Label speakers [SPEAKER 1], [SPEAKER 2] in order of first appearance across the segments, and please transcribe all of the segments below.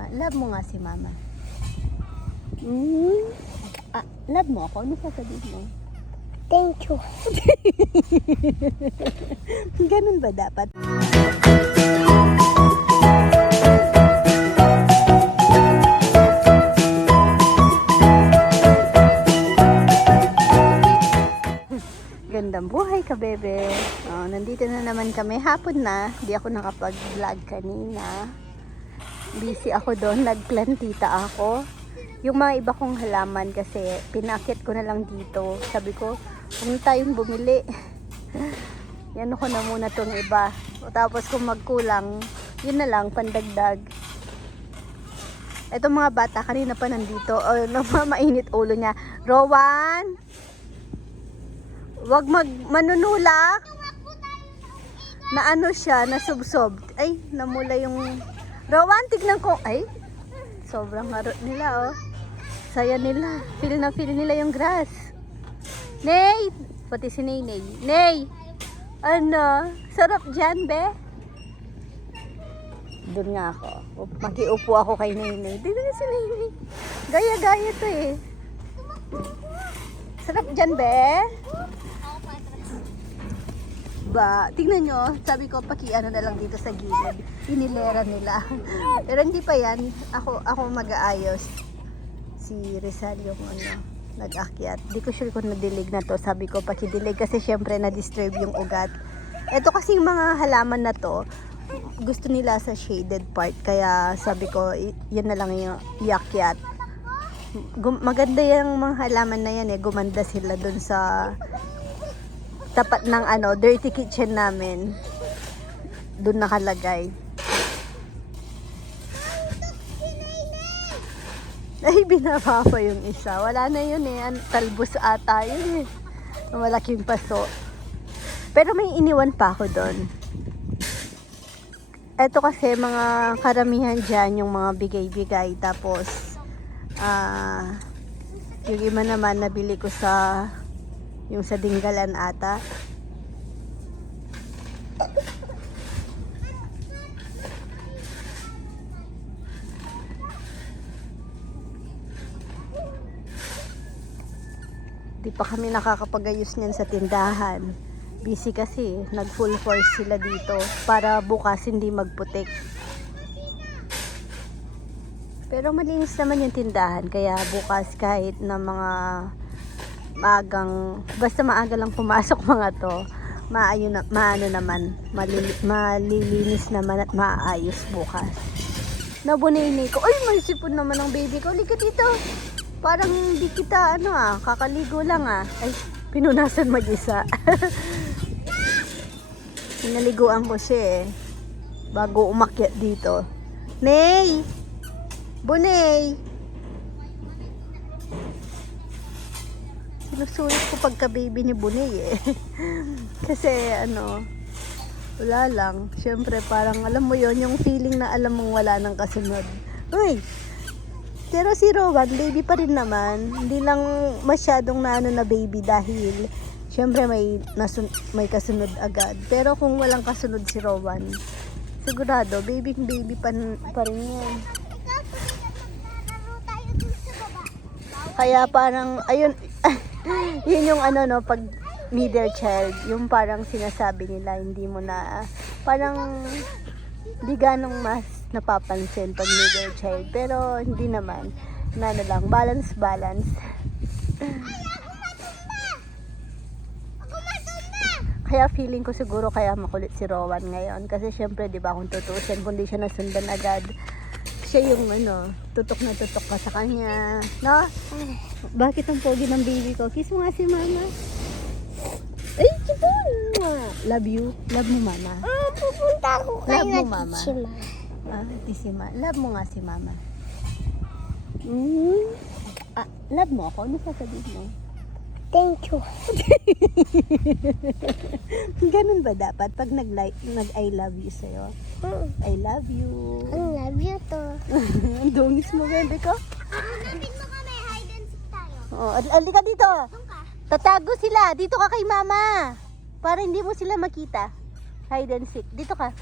[SPEAKER 1] ma. Love mo nga si mama. Mm. Ah, love mo ako? Ano sasabihin mo?
[SPEAKER 2] Thank you.
[SPEAKER 1] Ganun ba dapat? Gandang buhay ka, bebe. Oh, nandito na naman kami. Hapon na. Di ako nakapag-vlog kanina. Busy ako doon. Nagplantita ako. Yung mga iba kong halaman kasi pinakit ko na lang dito. Sabi ko, huwag tayong bumili. Yan ko na muna tong iba. O tapos kung magkulang, yun na lang, pandagdag. Ito mga bata, kanina pa nandito. O, mainit ulo niya. Rowan! Wag mag manunulak. Na ano siya, nasubsob. Ay, namula yung... Rowan, tignan ko. Ay, sobrang harot nila, oh. Saya nila. Feel na feel nila yung grass. Nay! Pati si Nay, Nay. Nay! Ano? Sarap dyan, be? Doon nga ako. Up- Makiupo ako kay Nay, Nay. Dito na si Nay, Nay. Gaya-gaya to eh. Sarap dyan, be? ba, tingnan nyo, sabi ko pakiano na lang dito sa gilid. Inilera nila. Pero hindi pa yan. Ako, ako mag-aayos. Si Rizal yung ano, nag-akyat. Di ko sure kung nadilig na to. Sabi ko pakidilig kasi syempre na-disturb yung ugat. Ito kasi yung mga halaman na to, gusto nila sa shaded part. Kaya sabi ko, yan na lang yung iakyat. Gum- maganda yung mga halaman na yan eh. Gumanda sila dun sa tapat ng ano, dirty kitchen namin. Doon nakalagay. Ay, binaba pa yung isa. Wala na yun eh. Talbos ata yun eh. Malaking paso. Pero may iniwan pa ako doon. Ito kasi mga karamihan dyan, yung mga bigay-bigay. Tapos, ah, yung iba naman nabili ko sa yung sa Dinggalan ata. Di pa kami nakakapagayos niyan sa tindahan. Busy kasi, nag full force sila dito para bukas hindi magputik. Pero malinis naman yung tindahan kaya bukas kahit na mga maagang basta maaga lang pumasok mga to maayo na, maano naman malili, malilinis naman at maayos bukas nabunini ko ay may sipon naman ng baby ko lika dito parang di kita ano ah kakaligo lang ah ay pinunasan mag-isa pinaliguan ko siya eh bago umakyat dito Nay Bunay sinusulit ko pagka baby ni Bunay eh. Kasi ano, wala lang. Siyempre parang alam mo yon yung feeling na alam mong wala nang kasunod. Uy! Pero si Rowan, baby pa rin naman. Hindi lang masyadong na ano na baby dahil Siyempre may, nasun- may kasunod agad. Pero kung walang kasunod si Rowan, sigurado, baby baby pa, pa rin yan. Kaya parang, ayun, yun yung ano no, pag middle child, yung parang sinasabi nila, hindi mo na, parang, di ganong mas napapansin pag middle child. Pero, hindi naman. Na ano lang, balance, balance. Kaya feeling ko siguro kaya makulit si Rowan ngayon. Kasi syempre, di ba, kung tutusin, kung di siya nasundan agad, siya yung ano, tutok na tutok ka sa kanya. No? Bakit ang pogi ng baby ko? Kiss mo nga si mama. Ay, kipon! Love you. Love mo mama.
[SPEAKER 2] Ah, pupunta ako kay
[SPEAKER 1] Love mo,
[SPEAKER 2] na
[SPEAKER 1] Mama. Ah, iti si ma. Love mo nga si mama. Mm. Ah, love mo ako? Ano sasabihin mo?
[SPEAKER 2] Thank you.
[SPEAKER 1] Ganun ba dapat pag nag, nag I love you sa'yo?
[SPEAKER 2] Mm.
[SPEAKER 1] I love you.
[SPEAKER 2] I love you to.
[SPEAKER 1] Ang dungis mo, bebe ko.
[SPEAKER 2] Hanapin mo kami, hide and seek tayo.
[SPEAKER 1] Oh, al- alika dito.
[SPEAKER 2] Ka.
[SPEAKER 1] Tatago sila. Dito ka kay mama. Para hindi mo sila makita. Hide and seek. Dito ka.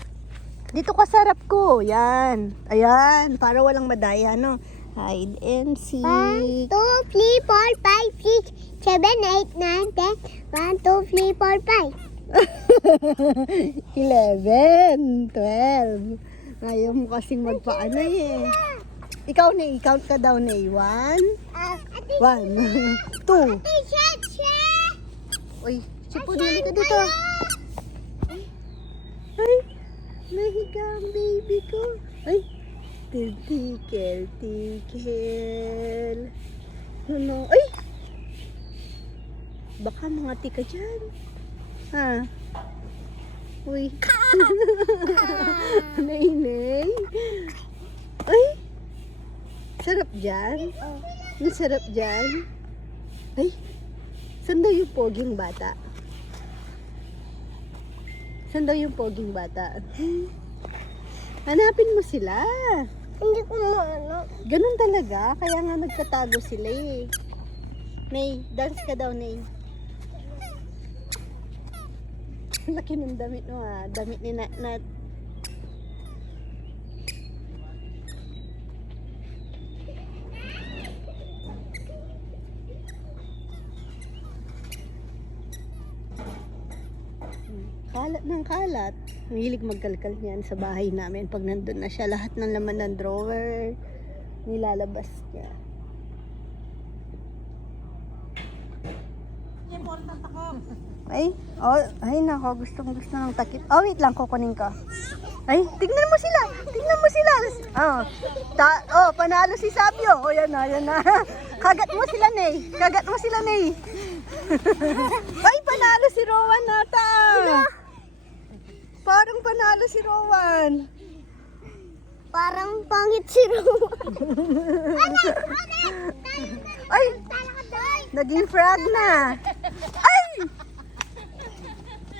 [SPEAKER 1] Dito ka sa harap ko. Yan. Ayan. Para walang madaya, no? Hide and seek.
[SPEAKER 2] One, two, three, four, five, six, seven, eight, nine, ten. One, two, three, four, five.
[SPEAKER 1] 11, 12. Ayaw mo kasing magpaano eh. Ikaw, Nay. Count ka daw, One. Two.
[SPEAKER 2] ate, shed, shed.
[SPEAKER 1] Uy, sipon na ka dito. Ay, nahiga ang baby ko. Ay, titikil, tikil. Ano? Ay! Baka mga tika dyan. Ha? Uy. Nainay. Ay! Sarap dyan. Ang sarap dyan. Ay! Saan daw yung poging bata? Saan daw yung poging bata? Hanapin mo sila.
[SPEAKER 2] Hindi ko maano.
[SPEAKER 1] Ganun talaga. Kaya nga nagtatago sila eh. Nay, dance ka daw, Nay. Laki ng damit mo ah. Damit ni Nat Nat. Kalat ng kalat. Mahilig magkalkal niyan sa bahay namin pag nandun na siya. Lahat ng laman ng drawer, nilalabas niya. Ay, oh, ay nako, gustong gusto ng takip. Oh, wait lang, kukunin ko. Ay, tignan mo sila. Tignan mo sila. Oh, ta oh panalo si Sabio. Oh, yan na, yan na. Kagat mo sila, Ney. Kagat mo sila, Ney. ay, panalo si Rowan. Parang panalo si Rowan.
[SPEAKER 2] Parang pangit si Rowan.
[SPEAKER 1] Ay, naging frog na. Ay!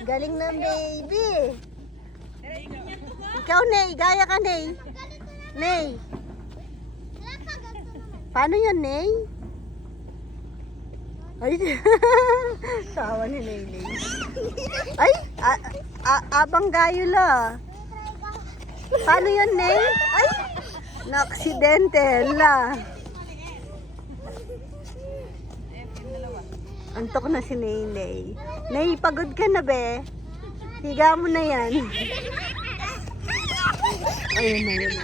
[SPEAKER 1] Galing ng baby. Ikaw, Ney. Gaya ka, Ney. Ney. Paano yun, Ney? Ay, tawa ni Ney, Ney. Ay, a- a- abang gayo la. Paano yun, Ney? Ay, na-aksidente la. Antok na si Ney, Ney. Ney, pagod ka na, be. Higa mo na yan. Ayun na, yun.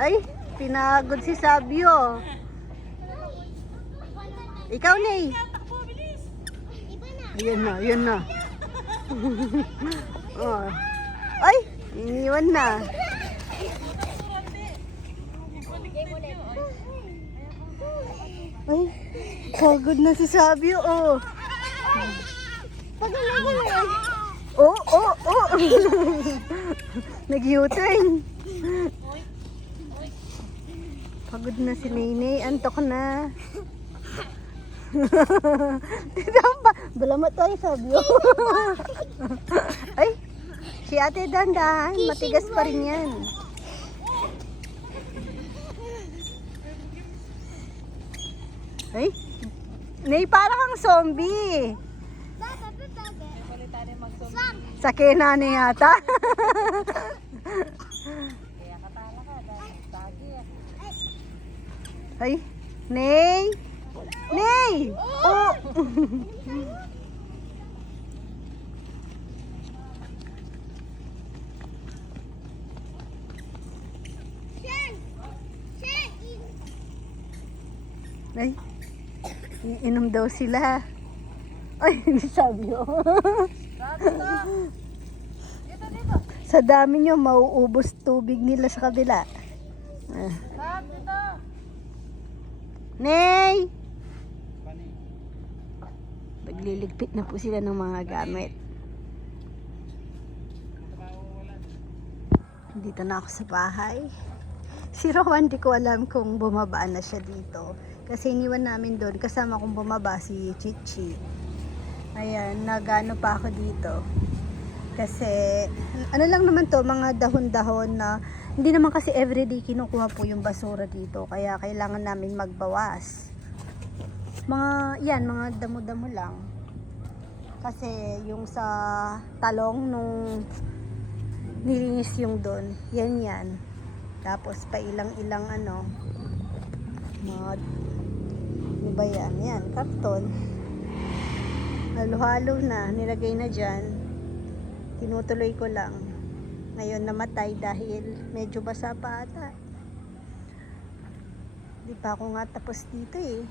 [SPEAKER 1] Ay, pinagod si Sabio. Ikaw, Ney. Ayan na, ayan na. oh. Ay, iniwan na. Ay, pagod na si Sabio, oh.
[SPEAKER 2] Pag ano na yan?
[SPEAKER 1] Oh, oh, oh. Nag-U-turn. Pagod na si Nene. Antok na. Tignan ba? Balamat tayo, Sabio. Ay, si ate dandahan. Matigas pa rin yan. Ay, Nay, parang kang zombie. Sa kinani yata. Ay, Nay! Nay! Oh! Ay, iinom daw sila. Ay, hindi sabi oh. Sa dami nyo, mauubos tubig nila sa kabila. Ah. Nay! Nagliligpit na po sila ng mga gamit. Dito na ako sa bahay. Si Rowan, di ko alam kung bumaba na siya dito. Kasi iniwan namin doon, kasama kong bumaba si Chichi. Ayan, nagano pa ako dito. Kasi, ano lang naman to, mga dahon-dahon na, hindi naman kasi everyday kinukuha po yung basura dito. Kaya kailangan namin magbawas. Mga, yan, mga damo-damo lang. Kasi yung sa talong nung nilinis yung doon, yan yan. Tapos pa ilang-ilang ano, mga, ano ba yan? Yan, karton. Halo-halo na, nilagay na dyan. Tinutuloy ko lang. Ngayon namatay dahil medyo basa pa ata. Di pa ako nga tapos dito eh.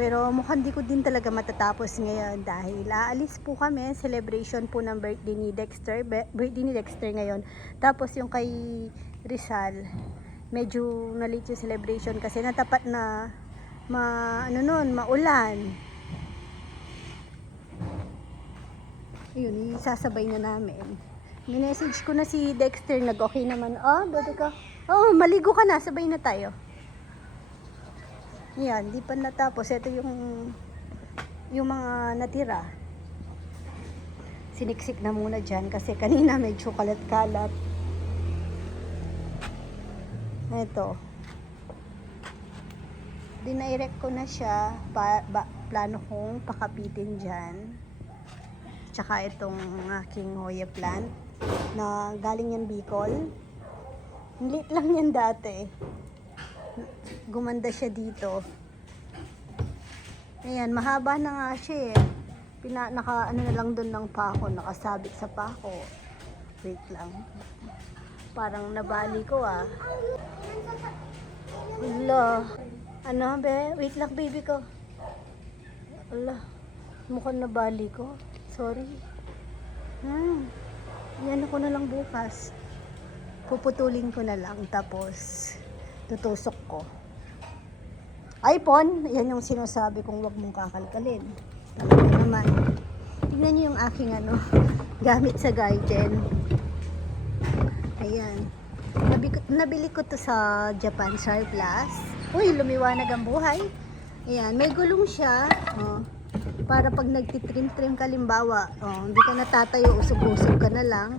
[SPEAKER 1] Pero mukhang di ko din talaga matatapos ngayon dahil aalis po kami. Celebration po ng birthday ni Dexter. Birthday ni Dexter ngayon. Tapos yung kay Rizal, medyo nalit yung celebration kasi natapat na ma, ano nun, maulan. Yun, isasabay na namin. Minessage ko na si Dexter, nag-okay naman. Oh, bebe ka. Oh, maligo ka na, sabay na tayo. Yan, di pa natapos. Ito yung yung mga natira. Siniksik na muna dyan kasi kanina medyo kalat-kalat. Ito. Dinirect ko na siya. Pa, ba, plano kong pakapitin dyan. Tsaka itong aking Hoya plant na galing yan Bicol. Liit lang yan dati gumanda siya dito. Ayan, mahaba na nga siya eh. Pina, naka, ano na lang doon ng pako, nakasabit sa pako. Wait lang. Parang nabali ko ah. Ala. Ano be? Wait lang baby ko. Ala. Mukhang nabali ko. Sorry. Hmm. Yan ako na lang bukas. Puputulin ko na lang tapos tutusok ko. iPhone, yan yung sinasabi kong wag mong kakalkalin. Talaga naman. Tingnan niyo yung aking ano, gamit sa garden. Ayan. Nabi, nabili ko to sa Japan Surplus. Uy, lumiwanag ang buhay. Ayan, may gulong siya. Oh, para pag nagtitrim-trim ka limbawa, oh, hindi ka natatayo, usog-usog ka na lang.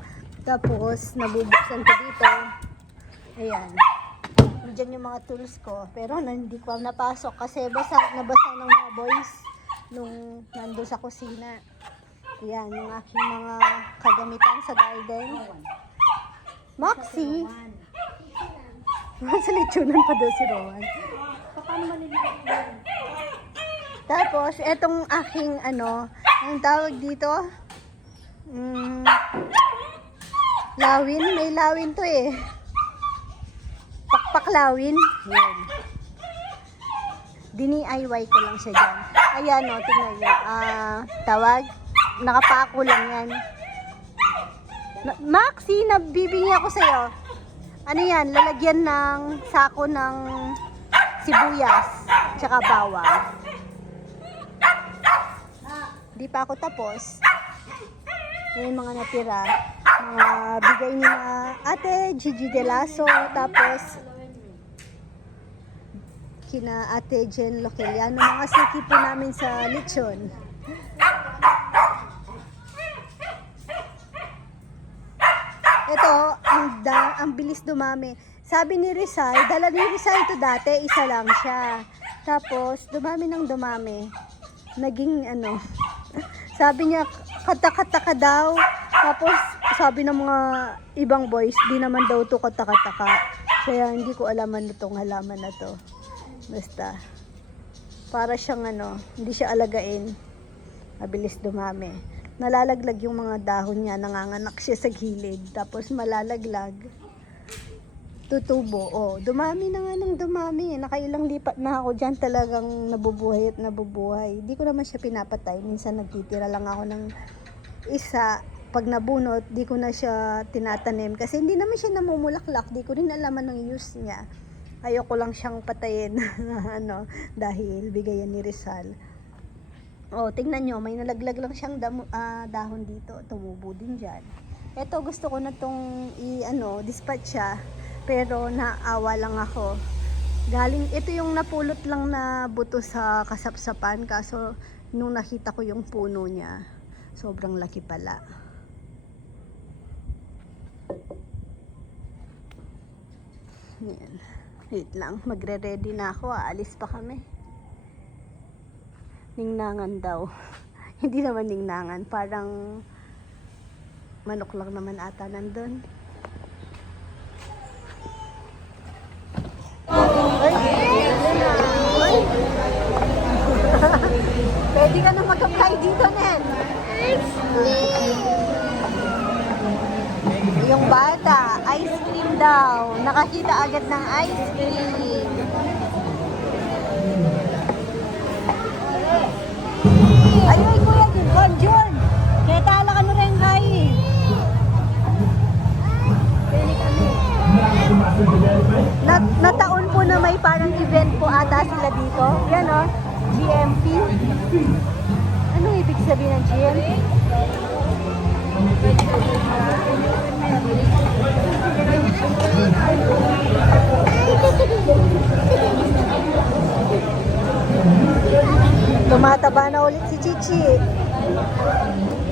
[SPEAKER 1] Tapos, nabubuksan ko dito. Ayan. Diyan yung mga tools ko. Pero hindi ko napasok kasi basa, nabasa ng mga boys nung nandun sa kusina. Yan, yung aking mga kagamitan sa garden. Moxie! Nasa lechonan pa daw si Rowan. Tapos, etong aking ano, ang tawag dito, mm, lawin, may lawin to eh. Pakpaklawin. Yan. Dini-IY ko lang siya dyan. Ayan o, tingnan nyo. Ah, tawag. Nakapako lang yan. Maxi, nabibingi ako sa'yo. Ano yan? Lalagyan ng sako ng sibuyas. Tsaka bawang. Di pa ako tapos. Yung mga natira. Mga bigay ni na ate Gigi De Lasso. Tapos kina ate Jen Loqueliano. Mga siki po namin sa lechon. Ito, ang, da, ang bilis dumami. Sabi ni Rizal, dala ni Rizal to dati, isa lang siya. Tapos, dumami ng dumami. Naging ano, sabi niya, kata-kata daw. Tapos, sabi ng mga ibang boys, di naman daw to kata-kataka. Kaya hindi ko alaman itong halaman na to. Basta, para siyang ano, hindi siya alagain. Mabilis dumami. Nalalaglag yung mga dahon niya, nanganganak siya sa gilid. Tapos malalaglag. Tutubo. Oh, dumami na nga ng dumami. Nakailang lipat na ako dyan talagang nabubuhay at nabubuhay. Di ko naman siya pinapatay. Minsan nagtitira lang ako ng isa. Pag nabunot, di ko na siya tinatanim. Kasi hindi naman siya namumulaklak. Di ko rin alaman ng use niya. Ayoko lang siyang patayin. ano, dahil bigayan ni Rizal. Oh, tingnan nyo, may nalaglag lang siyang damo, ah, dahon dito. Tumubo din dyan. Ito, gusto ko na tong i, ano, dispatch siya. Pero naawa lang ako. Galing, ito yung napulot lang na buto sa kasapsapan. Kaso, nung nakita ko yung puno niya, sobrang laki pala. Yan. Wait lang, magre-ready na ako. Aalis pa kami. Ningnangan daw. Hindi naman ningnangan. Parang manok lang naman ata nandun. Pwede ka na mag-apply dito, Nen. Yung bata, ice cream daw. Nakakita agad ng ice cream. Tumataba na ulit si Chichi.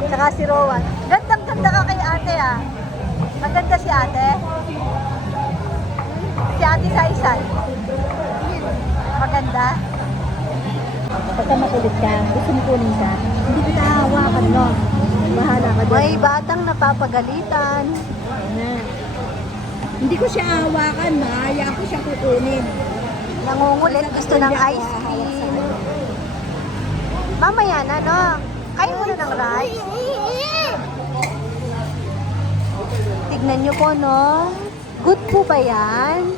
[SPEAKER 1] Tsaka si Rowan. Gandang ganda ka kay ate ah. Maganda si ate. Si ate Saisay. Maganda.
[SPEAKER 2] Pagka makulit ka, gusto mo kunin ka, hindi kita hawakan, no? Bahala ka
[SPEAKER 1] May batang napapagalitan.
[SPEAKER 2] na. Hindi ko siya hawakan, mahaya ko siya kukunin.
[SPEAKER 1] Nangungulit. Gusto ng ice cream. Mamaya na, no? Kain muna ng rice. Tignan nyo po, no? Good po ba yan?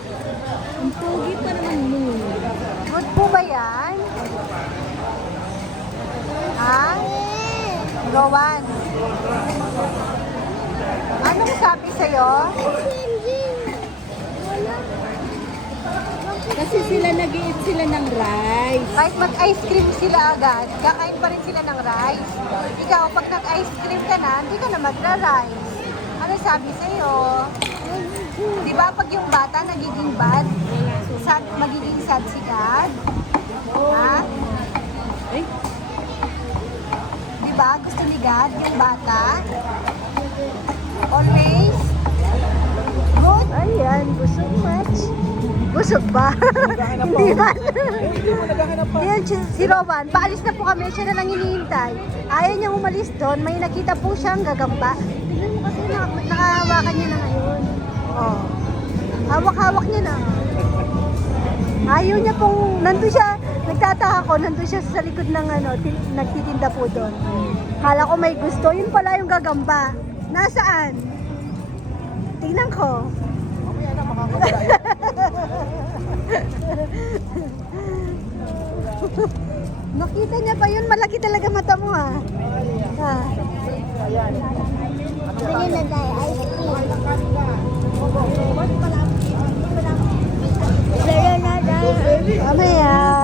[SPEAKER 2] Ang pogi pa naman mo.
[SPEAKER 1] Good po ba yan? Ha? Rowan. Anong sabi sa'yo?
[SPEAKER 2] Kasi sila nag eat sila ng rice.
[SPEAKER 1] Kahit mag-ice cream sila agad, kakain pa rin sila ng rice. Ikaw, pag nag-ice cream ka na, hindi ka na magra-rice. Ano sabi sa'yo? Di ba pag yung bata nagiging bad, sad, magiging sad si God? Ha? Di ba gusto ni God yung bata? Always? Good? Ayan, busog much. Busog ba? Hindi ba? Yan, si, si Rowan, paalis na po kami, siya na lang hinihintay. Ayaw niyang umalis doon, may nakita po siyang gagamba. Tignan mo kasi na, nakahawakan niya na ngayon. Oh. Hawak-hawak niya na. Ayaw niya pong, nandun siya, nagtataka ko, nandun siya sa likod ng ano, ti- nagtitinda po doon. Kala ko may gusto, yun pala yung gagamba. Nasaan? Tingnan ko. Mamaya na makakawala yun. Nakita niya pa yun, malaki talaga mata mo ha. Ha.
[SPEAKER 2] Ayan. Sige na tayo, ice cream. Mamaya.